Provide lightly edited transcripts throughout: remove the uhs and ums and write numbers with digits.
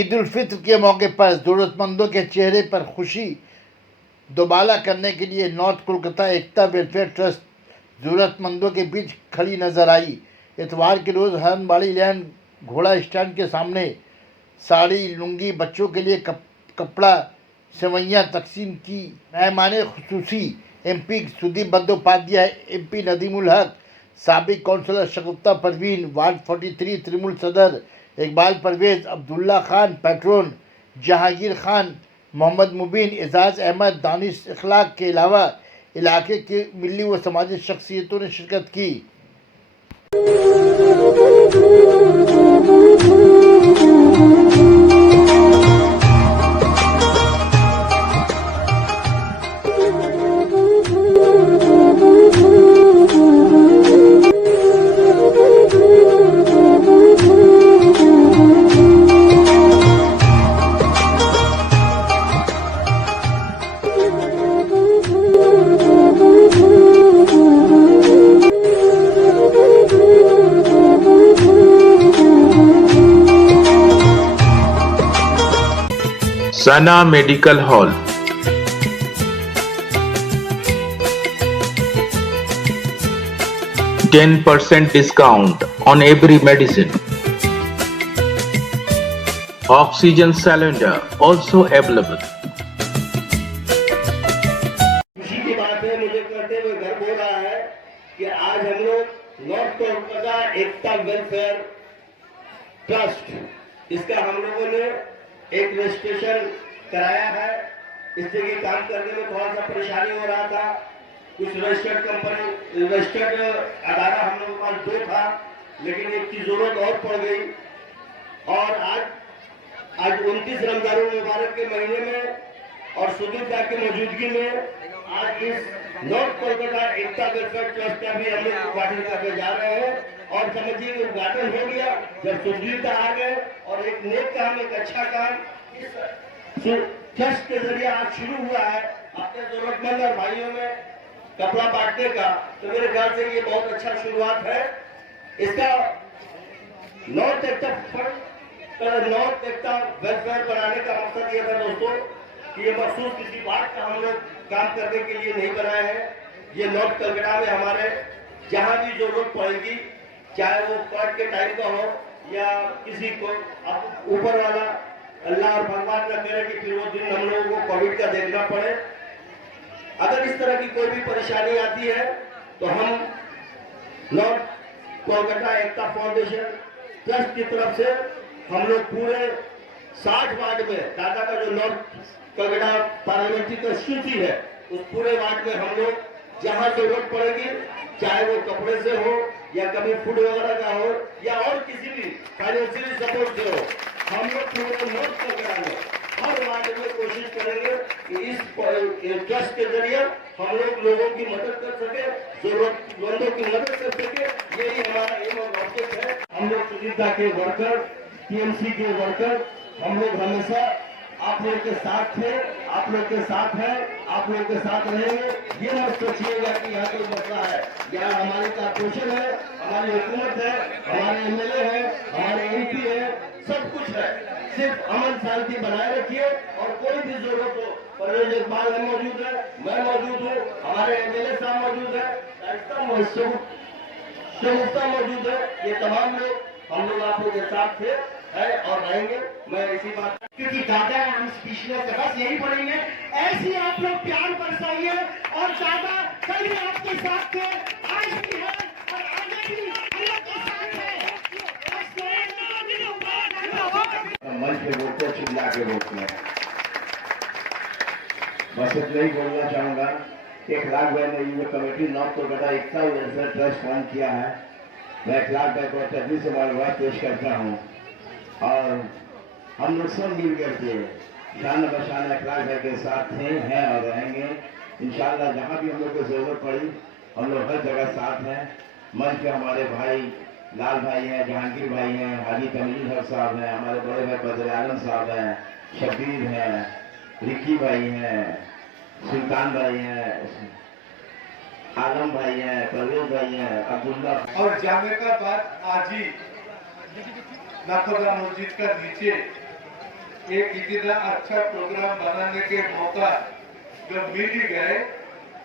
ईद उल फित्र के मौके पर ज़रूरतमंदों के चेहरे पर खुशी दोबाला करने के लिए नॉर्थ कोलकाता एकता वेलफेयर ट्रस्ट ज़रूरतमंदों के बीच खड़ी नजर आई। इतवार के रोज़ हरनबाड़ी लैंड घोड़ा स्टैंड के सामने साड़ी, लुंगी, बच्चों के लिए कपड़ा, सेवैयाँ तकसीम की। मेहमान खुसूसी MP सुदीप बंदोपाध्याय, MP नदीमुल हक, साबिक कौंसलर शगुफ्ता परवीन, वार्ड 43 त्रिमुल सदर, इकबाल परवेज़, अब्दुल्ला खान पैट्रोन, जहांगीर खान, मोहम्मद मुबीन, एजाज अहमद, दानिश इखलाक के अलावा इलाके के मिली व समाजी शख्सियतों ने शिरकत की। Sana Medical Hall. %10 discount on every medicine. Oxygen cylinder also available. खुशी की बात है, मुझे कहते हुए गर्व हो रहा है कि आज हम लोग नॉर्थ कोलकाता एकता वेलफेयर ट्रस्ट, इसका हम लोगों ने एक रजिस्ट्रेशन कराया है। इससे कि काम करने में थोड़ा सा परेशानी हो रहा था। कुछ रजिस्टर्ड कंपनी, रजिस्टर्ड अदारा हम लोगों के पास 2 था, लेकिन एक की जरूरत और पड़ गई। और आज 29 रमजान मुबारक के महीने में और सुदीप दा की मौजूदगी में आज इस नॉर्थ कोलकाता एकता वेलफेयर ट्रस्ट का भी हम लोग उद्घाटन करने जा रहे हैं। और समझिए उद्घाटन हो गया जब सुदीप दा आ गए, और एक नेक काम, एक अच्छा काम इस ट्रस्ट के जरिए आज शुरू हुआ है अपने जरूरतमंद और भाइयों में कपड़ा बांटने का। तो मेरे ख्याल से ये बहुत अच्छा शुरुआत है। इसका नॉर्थ एकता वेलफेयर बनाने का मकसद ये था दोस्तों कि ये मखसूस किसी बात का हम लोग काम करने के लिए नहीं बनाए हैं। ये नॉर्थ कोलकाता में हमारे जहां भी जरूरत पड़ेगी, चाहे वो कोविड के टाइम का हो या किसी को, अब ऊपर वाला अल्लाह और भगवान न करे कि फिर वो दिन हम लोगों को कोविड का देखना पड़े। अगर इस तरह की कोई भी परेशानी आती है तो हम नॉर्थ कोलकाता एकता फाउंडेशन ट्रस्ट की तरफ से हम लोग पूरे 60 वार्ड में, दादा का जो नॉर्थ कोलकाता पार्लियामेंट्री कंस्टिट्यूंसी है, उस पूरे वार्ड में हम लोग जहां जरूरत पड़ेगी, चाहे वो कपड़े से हो या कभी फूड वगैरह का हो या और किसी भी फाइनेंशियली सपोर्ट से हो, हम लोग पूरे नॉर्थ कोलकाता में हर वार्ड में कोशिश करेंगे कि इस ट्रस्ट के जरिए हम लोग लोगों की मदद कर सके, जरूरतमंदों की मदद कर सके। यही हमारा एम और ऑब्जेक्ट है। हम लोग सुविधा के वर्कर, TMC के वर्कर, हम लोग हमेशा आप लोग के साथ थे, आप लोग के साथ हैं, आप लोग के साथ रहेंगे। ये मत सोचिएगा कि यहाँ कोई मसला है। यहाँ हमारी कॉर्पोरेशन है, हमारी हुकूमत है, हमारे MLA है, हमारे MP है, सब कुछ है। सिर्फ अमन शांति बनाए रखिए और कोई भी जरूरत हो, परवेज इकबाल मौजूद है, मैं मौजूद हूँ, हमारे MLA साहब मौजूद है, शगुफ्ता मौजूद है। ये तमाम लोग हम लोग आप लोग के साथ थे, है और रहेंगे। मैं इसी बात, क्योंकि दादा हम स्पीचलेस है, बस यही बोलेंगे, ऐसे आप लोग प्यार बरसाइए। और दादा कल भी आपके साथ थे, आज भी है और आगे भी अल्लाह के साथ है। मंच पे बोलते हैं, चिल्ला के बोलते हैं। बस इतना ही बोलना चाहूंगा। 1 लाख भाई ने ये कमेटी नॉर्थ कोलकाता एकता वेलफेयर ट्रस्ट फॉर्म किया है। मैं 1 लाख भाई को तहदील से मुबारकबाद पेश करता हूँ। और हम लोग सब मिल करके शान बशान 1 लाख भाई के साथ थे, हैं और रहेंगे इंशाअल्लाह। जहाँ भी हम लोग को जरूरत पड़ी हम लोग हर जगह साथ हैं। मंच पे हमारे भाई लाल भाई हैं, जहांगीर भाई हैं, हाजी तमीर हक साहब हैं, हमारे बड़े भाई बदर आलम साहब हैं, शबीर हैं, रिक्की भाई हैं, सुल्तान भाई हैं, आलम भाई हैं, परवेज भाई हैं, अब्दुल्ला। और जाने का बाद आज ही नाकोदा मस्जिद का नीचे एक इतना अच्छा प्रोग्राम बनाने के मौका जब मिल ही गए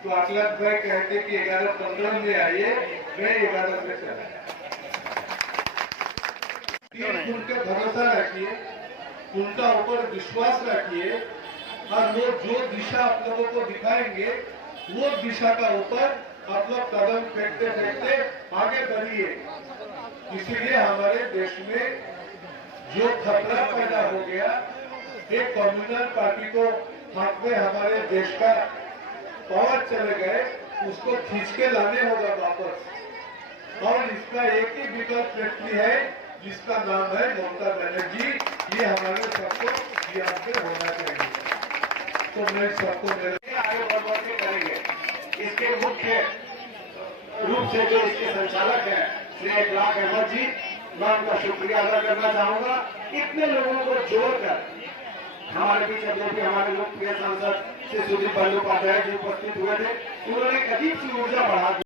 तो अखिलेश भाई कहते कि 11:15 में आइए, मैं 11 में चला। उनके भरोसा रखिए, उनका ऊपर विश्वास रखिए और वो जो दिशा आप लोगों को दिखाएंगे वो दिशा का ऊपर आप लोग कदम फेंकते फेंकते आगे बढ़िए। इसीलिए हमारे देश में जो खतरा पैदा हो गया, एक कम्युनल पार्टी को हाथ में हमारे देश का पावर चले गए, उसको खींच के लाने होगा वापस। और इसका एक ही विकल्प व्यक्ति है जिसका नाम है ममता बनर्जी। ये हमारे सबको याद में होना चाहिए। तो मैं सबको मेरे आगे बढ़ के करेंगे। इसके मुख्य रूप से जो इसके संचालक हैं श्री इकलाक अहमद जी, मैं उनका शुक्रिया अदा करना चाहूंगा। इतने लोगों को जोड़कर हमारे बीच जो भी हमारे लोकप्रिय सांसद श्री सुदीप बंदोपाध्याय जी उपस्थित हुए थे, उन्होंने एक अजीब सी ऊर्जा बढ़ा दी।